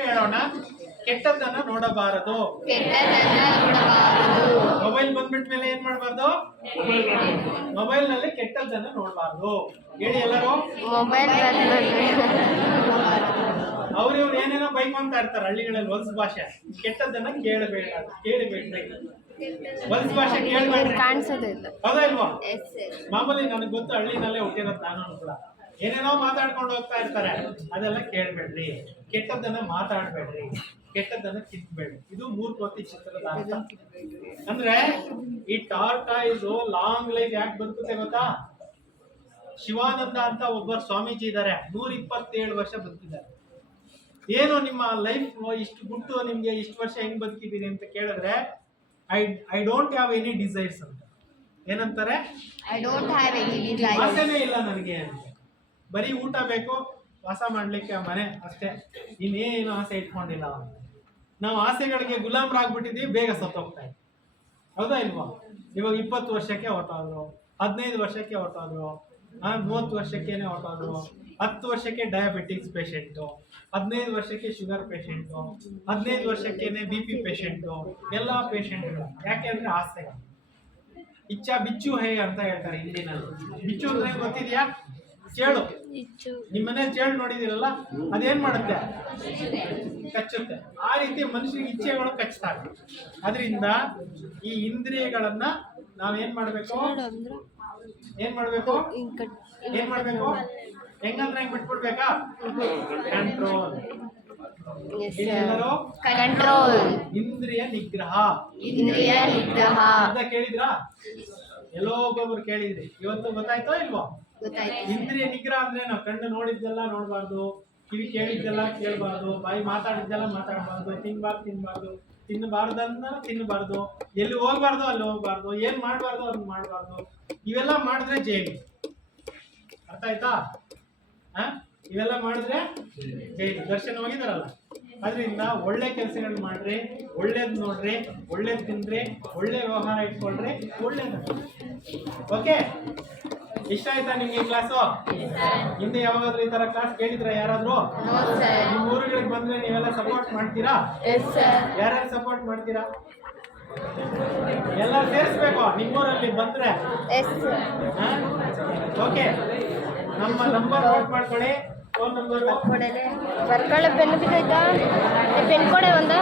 ಹೇಳೋಣ ಕೆಟ್ಟದ್ದನ್ನ ನೋಡಬಾರದು. ಕೆಟ್ಟದನ್ನ ನೋಡಬಾರದು ಮೊಬೈಲ್ ಬಂದ್ಬಿಟ್ಟ ಮೇಲೆ ಏನ್ ಮಾಡಬಾರ್ದು? ಮೊಬೈಲ್ನಲ್ಲಿ ಕೆಟ್ಟದ್ದನ್ನ ನೋಡಬಾರ್ದು. ಹೇಳಿ ಎಲ್ಲರೂ. ಮೊಬೈಲ್ ಅವ್ರು ಇವ್ರು ಏನೇನೋ ಬೈಕೊಂತ ಇರ್ತಾರೆ ಹಳ್ಳಿಗಳಲ್ಲಿ ಹೊಲಸ್ ಭಾಷೆ. ಕೆಟ್ಟದ್ದನ್ನ ಕೇಳಬೇಡ ಕೇಳಬೇಡ್ರಿ. ಹೊಲಸು ಭಾಷೆ ಕೇಳಬೇಡ್ರಿ. ಹೌದಾ ಇಲ್ವಾ? ಮಾಮೂಲಿ ನನಗೆ ಗೊತ್ತು ಹಳ್ಳಿನಲ್ಲೇ ಹುಟ್ಟಿರೋದು ನಾನು ಕೂಡ. ಏನೇನೋ ಮಾತಾಡ್ಕೊಂಡು ಹೋಗ್ತಾ ಇರ್ತಾರೆ ಅದೆಲ್ಲ ಕೇಳ್ಬೇಡ್ರಿ. ಕೆಟ್ಟದ್ದನ್ನ ಮಾತಾಡ್ಬೇಡ್ರಿ. ಕೆಟ್ಟದ್ದನ್ನ ಕಿತ್ಬೇಡ್ರಿ ಇದು ಮೂರ್ಖವತಿ ಚಿತ್ರದ ಅರ್ಥ ಅಂದ್ರೆ ಈ ಟಾರ್ಟಾ ಇದು ಲಾಂಗ್ ಲೈಫ್ ಯಾಕೆ ಬದುಕುತ್ತೆ ಗೊತ್ತಾ? ಶಿವಾನಂದ ಅಂತ ಒಬ್ಬ ಸ್ವಾಮೀಜಿ ಇದ್ದಾರೆ. ನೂರ ಇಪ್ಪತ್ತೇಳು ವರ್ಷ ಬದುಕಿದ್ದಾರೆ. ಏನು ನಿಮ್ಮ ಲೈಫ್ ಇಷ್ಟು ಗುಟ್ಟು ನಿಮ್ಗೆ ಇಷ್ಟು ವರ್ಷ ಹೆಂಗ್ ಬದುಕಿದ್ದೀರಿ ಅಂತ ಕೇಳಿದ್ರೆ I I don't have any desires ಅಂತ. ಏನಂತಾರೆ? ಆಸೆನೇ ಇಲ್ಲ ನನಗೆ ಅಂತ. ಬರೀ ಊಟ ಬೇಕು, ವಾಸ ಮಾಡ್ಲಿಕ್ಕೆ ಮನೆ ಅಷ್ಟೇ. ಇನ್ನೇನು ಆಸೆ ಇಟ್ಕೊಂಡಿಲ್ಲ ನಾವು ಆಸೆಗಳಿಗೆ ಗುಲಾಮರಾಗ್ಬಿಟ್ಟಿದ್ದೀವಿ, ಬೇಗ ಸತ್ತೋಗ್ತಾ ಇದ್ವಿ. ಹೌದಾ ಇಲ್ವಾ? ಇವಾಗ ಇಪ್ಪತ್ತು ವರ್ಷಕ್ಕೆ ಹೊರಟೋದ್ರು, ಹದಿನೈದು ವರ್ಷಕ್ಕೆ ಹೊರಟೋದ್ರು, ಆ, ಮೂವತ್ತು ವರ್ಷಕ್ಕೇನೆ ಹೊರಟೋದ್ರು, ಹತ್ತು ವರ್ಷಕ್ಕೆ ಡಯಾಬಿಟಿಕ್ಸ್ ಪೇಷೆಂಟು ಹದಿನೈದು ವರ್ಷಕ್ಕೆ ಶುಗರ್ ಪೇಷೆಂಟು ಹದಿನೈದು ವರ್ಷಕ್ಕೇನೆ ಬಿ ಪಿ ಪೇಷೆಂಟು ಎಲ್ಲ ಪೇಷಂಟ್ಗಳು ಯಾಕೆ ಅಂದ್ರೆ ಆಸೆಗಳು ಇಚ್ಛಾ ಬಿಚ್ಚು ಹೇ ಅಂತ ಹೇಳ್ತಾರೆ ಹಿಂದಿನಲ್ಲಿ ಬಿಚ್ಚು ಅಂದ್ರೆ ಗೊತ್ತಿದ್ಯಾ? ಚೇಳು ನಿಮ್ಮನೆ ಚೇಳು ನೋಡಿದಿರಲ್ಲ ಅದೇನ್ ಮಾಡುತ್ತೆ? ಕಚ್ಚುತ್ತೆ. ಆ ರೀತಿ ಮನುಷ್ಯನಿಗೆ ಇಚ್ಛೆಗಳು ಕಚ್ಚುತ್ತಾರೆ ಅದರಿಂದ ಈ ಇಂದ್ರಿಯಗಳನ್ನ ನಾವೇನ್ ಮಾಡ್ಬೇಕು? ಏನ್ ಮಾಡ್ಬೇಕು? ಏನ್ ಮಾಡ್ಬೇಕು? ಹೆಂಗಂದ್ರೆ ಹೆಂಗ್ ಬಿಟ್ಬಿಡ್ಬೇಕಾ? ಕಂಟ್ರೋಲ್ ಕಂಟ್ರೋಲ್ ಇಂದ್ರಿಯ ನಿಗ್ರಹ. ಇಂದ್ರಿಯ ನಿಗ್ರಹ. ಅಂತ ಕೇಳಿದ್ರಾ? ಎಲ್ಲೋ ಒಬ್ಬೊಬ್ರು ಕೇಳಿದ್ರಿ. ಇವತ್ತು ಗೊತ್ತಾಯ್ತೋ ಇಲ್ವೋ? ಇಂದ್ರಿಯ ನಿಗ್ರಹ ಅಂದ್ರೆ ನಾವು ಕಣ್ಣು ನೋಡಿದ್ದೆಲ್ಲ ನೋಡಬಾರ್ದು ಕಿವಿ ಕೇಳಿದ್ದೆಲ್ಲ ಕೇಳಬಾರ್ದು ಬಾಯಿ ಮಾತಾಡಿದ್ದೆಲ್ಲ ಮಾತಾಡಬಾರ್ದು ತಿನ್ಬಾರ್ದು ತಿನ್ಬಾರ್ದು ತಿನ್ನಬಾರ್ದನ್ನ ತಿನ್ನಬಾರ್ದು ಎಲ್ಲಿ ಹೋಗ್ಬಾರ್ದು ಅಲ್ಲಿ ಹೋಗ್ಬಾರ್ದು ಏನ್ ಮಾಡಬಾರ್ದು ಅದನ್ನ ಮಾಡಬಾರ್ದು. ಇವೆಲ್ಲ ಮಾಡಿದ್ರೆ ಜೈಲು ಅರ್ಥ ಆಯ್ತಾ? ಹ? ಇವೆಲ್ಲ ಮಾಡಿದ್ರೆ ದರ್ಶನ ಹೋಗಿದಾರಲ್ಲ? ಅದರಿಂದ ಒಳ್ಳೆ ಕೆಲಸಗಳು ಮಾಡ್ರಿ ಒಳ್ಳೇದು ನೋಡ್ರಿ ಒಳ್ಳೇದು ತಿನ್ರಿ ಒಳ್ಳೆ ವ್ಯವಹಾರ ಇಟ್ಕೊಳ್ರಿ ಒಳ್ಳೇದು ಓಕೆ? ಇಷ್ಟ ಆಯ್ತಾ ನಿಮ್ಗೆ ಈ ಕ್ಲಾಸು ಹಿಂದೆ ಯಾವಾಗಾದ್ರೂ ಈ ತರ ಕ್ಲಾಸ್ ಕೇಳಿದ್ರ ಯಾರಾದ್ರೂ? ನಿಮ್ ಊರುಗಳಿಗೆ ಬಂದ್ರೆ ನೀವೆಲ್ಲ ಸಪೋರ್ಟ್ ಮಾಡ್ತೀರಾ? ಯಾರ್ಯಾರು ಸಪೋರ್ಟ್ ಮಾಡ್ತೀರಾ? ಎಲ್ಲ ಸೇರಿಸ್ಬೇಕು ನಿಮ್ಮೂರಲ್ಲಿ ಬಂದ್ರೆ. ಓಕೆ. ನಮ್ಮ ನಂಬರ್ ನೋಟ್ ಮಾಡ್ಕೊಳ್ಳಿ. ಬರ್ಕೊಳ್ಳೋ ಪೆನ್ ಬಿದ್ದೈತಾ? ಪೆನ್ ಕೊಡೆ ಒಂದು.